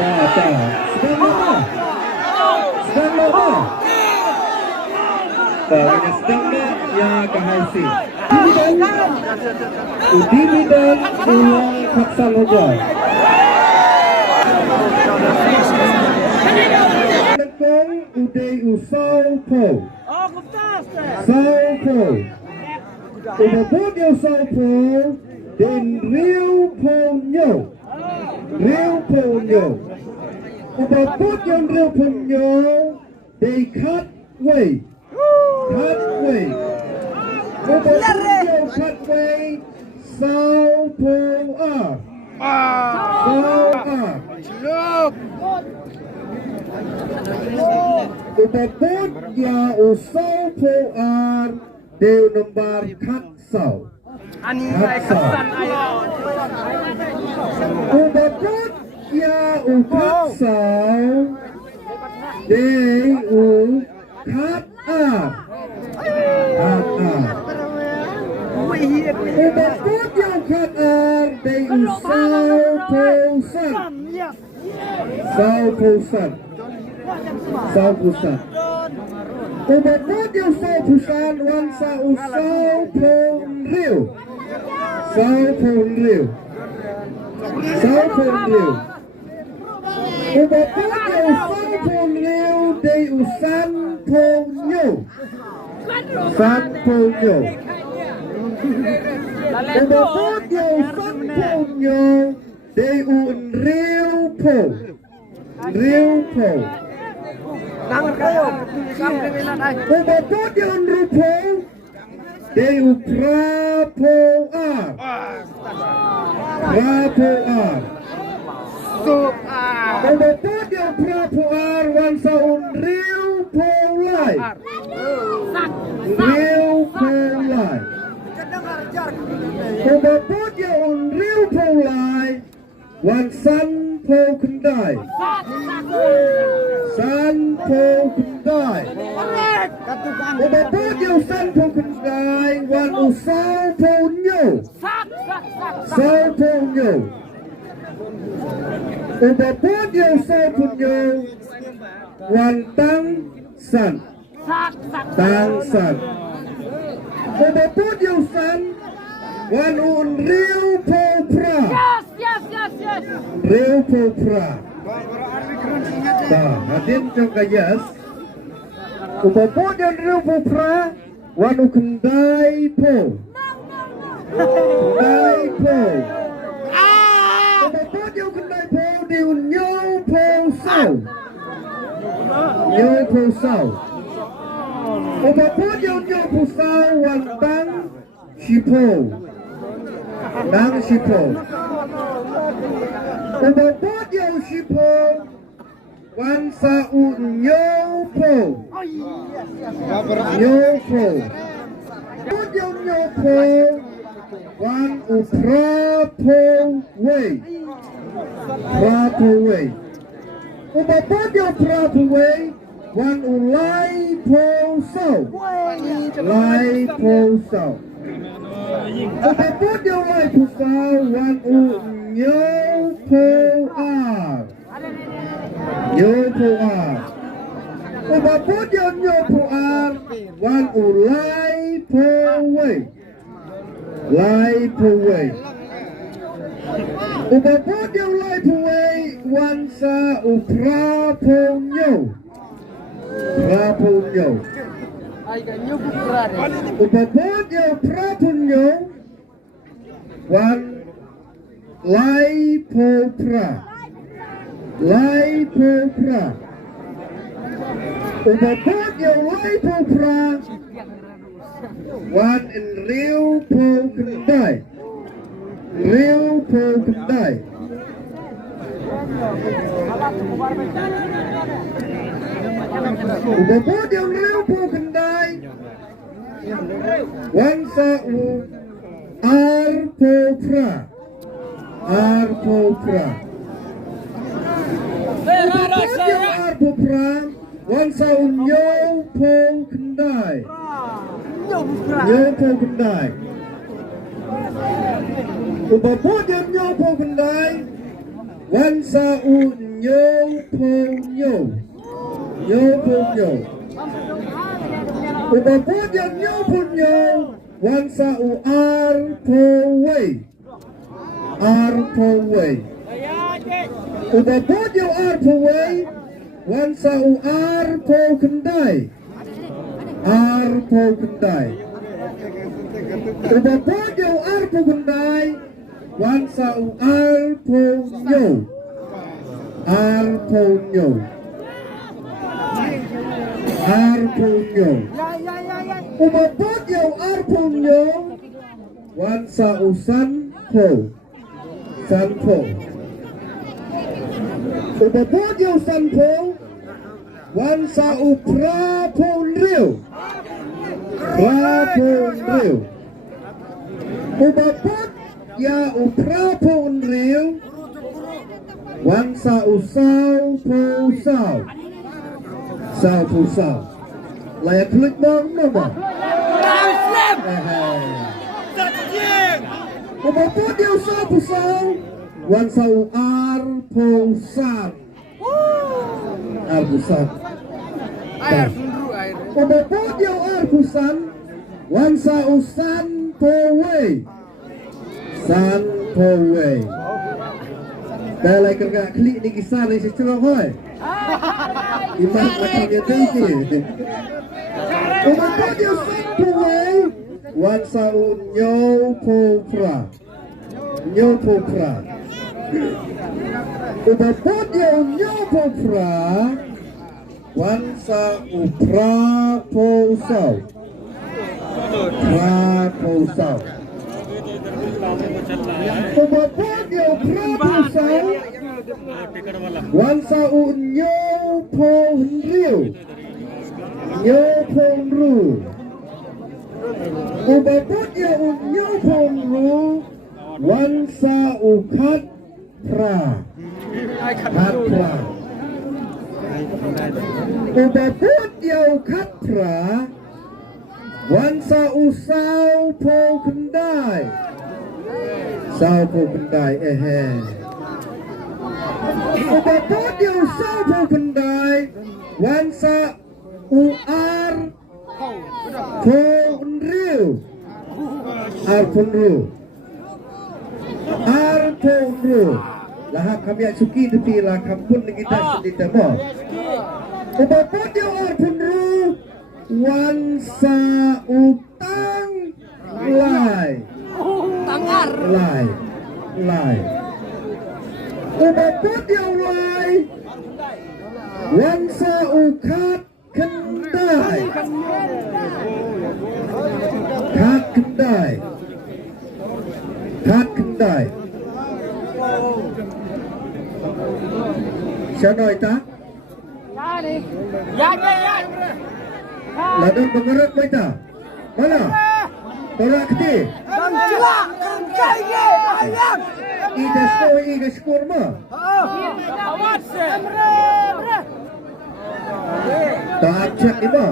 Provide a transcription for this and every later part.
sedang lama. Sedang iaka Housie. Madan ulang Thadlangiaw. Lekong uday usau po. Sau po. Ubabot yung sau po. Den riu po nyo. Riu po nyo. Ubabot yung riu po nyo. They cut way. Cut way. Ubabot yung cut way. Sau po Sau Look! Ubabot ya usau po Deu nombar kat sau. Kat sau. Ubabot ya kat sau. Deu kat Ubabot ya kat Deu sau po san. Sau po san. Sau po san. Ubabot yung sau pusan wan sa usau pong riu. Sau pong riu. Sau pong riu. Ubabot yung sau pong riu day usan pong nyo. San pong nyo. Ubabot yung san pong nyo day un riu po. Riu po. Tangan kayo. Ubabot yung rupo, deu prapo Prapo Ubabot yung prapo wan sa un riu po lai. Riu po lai. Ubabot yung riu po lai, wan san po kendai. San po kendai. Ubabot yung san po kendai, wan usau po nyo. Sau po nyo. Ubabot yung sau po nyo, wan tang san. Tang san. Ubabot yung san, wan un riu po pra. Riu po pra. Hadin yung kayas. Ubabot yung riu po pra, wan u kendai po. Kendai po. Ubabot yung kendai po, di un nyo po sau. Nyo po sau. Ubabot yung nyo po sau, wan tang sipo. Tang sipo. Ubabot yung sipo, wan sa nyo po. Nyo po. Ubabot yung nyo po, wan u prapo way. Prapo way. Ubabot yung prapo way, wan u lai po sau. Lai po sau. Ubabot yung lai po sau, wan u nyo po Nyo po Ubabot yung nyo po wan u lai po way. Lai po way. Ubabot yung lai po way, wan sa u prapo nyo. Prapo nyo. Ubabot yung prapo nyo, wan lai po pra. Lai po pra. Ubabot yung lai po pra, wan in riu po kendai. Riu po kendai. Ubabot yung riu po kendai, wan sa u po pra. Po pra. Ubabot yung po pra, wan sa u nyo po kendai. Nyo po kendai. Ubabot yung nyo po kendai, Wan Sao Nyo Po Nyo. Nyo Po Nyo. Ubabot yang Nyo Po Nyo. Wan Sao Ar Po Wei. Ar Po Wei. Ubabot yang Ar Po Wei. Wan Sao Ar Po Kendai. Ar Po Kendai. Ubabot yang Ar Po Kendai. Wan Sao Ar Po Nyo. Ar Po Nyo. Ar Po Nyo. Ubabot yang Ar Po Nyo. Wan Sao San Po. San Po. Ubabot yang San Po. Wan Sao Pra Po Riu. Pra Po Riu. Ubabot ya Pra Po Riu. Wan Sao Sao Po Sao. Sao Po Sao. Layak klik bang nama. Ubabot ya Sao Po Sao. Wan Sao Ar Po San. Ar Po San. Ubabot ya Ar Po San. Wan Sao San Po Wei. San Po Wei. Dah lai kerja klik ni kisah ni secerah hoi. Iman macamnya tinggi. Ubabot ya San Po Wei. Wan Sao Nyo Po Pra. Nyo Po Pra. Ubabot ya Nyo Po Pra. Wan Sao Pra Po Sao. Pra Po Sao. Ubabot ya Pra Po Sao. Wan Sao Nyo Po Riu. Nyo Po Ru. Ubabot ya Nyo Po Ru. Wan Sao Khat Pra. Khat Pra. Ubabot ya Khat Pra. Wan Sao Sao Po Kendai. Sao Po Kendai Ubabot ya Sao Po Kendai. Wan Sao Ar Po Riu. Ar Po Riu. Ar Po Riu. Lah kami suki tepi lah kampun kita sedita mo. Ubabot ya Ar Po Riu. Wan Sao Tang Lai. Tangar. Lai. Lai. Ubabot ya Lai. Wan Sao Khat Kendai. Khat Kendai. Khat Kendai. Siapa nói ta? Ya. Ladang pengerat mai ta? Mana? Tolak keti. Bang Cua, kaya ayam. Iga skor ma. Awas. Tak cek ni ma.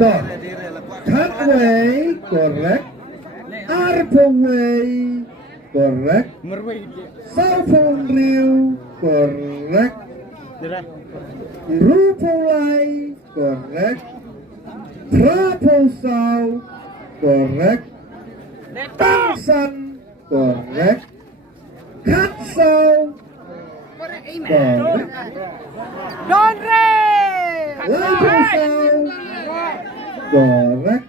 So, Khat Wei correct. Ar Po Wei correct. Sao Po Riu correct. Ru Po Lai correct. Pra Po Sao correct. Tang San correct. Khat Sao correct. Don Re. Lai Po Sao correct.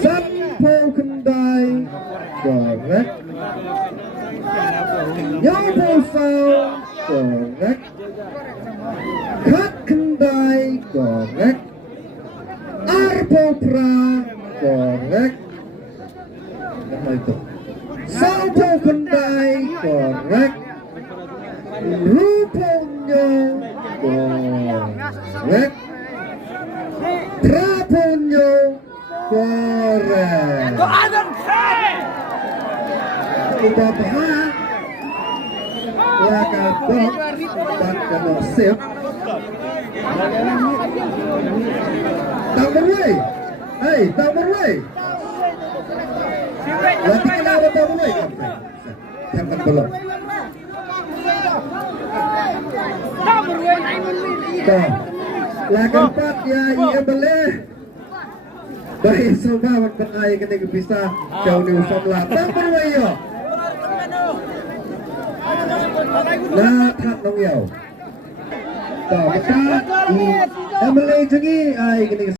San Po Kendai correct. Nyo Po Sao correct. Khat Kendai correct. Ar Po Pra correct. Apa itu? Sao Po Kendai correct. Ru Po Nyo correct. Pra Po Nyo correct. Go Adam Say. Ubah bahas. Waka dog. Waka no sip. Tang berway. Hey, tang berway. Lagi kita ada tahu mulai kan? Jangan belum. Tuh, laga 4 ya ia boleh. Baik soba berpengai ketika bisa jauh di usap latang berwayo. Nah, Thadlangiaw. Tuh, kita MLA jengi ai ketika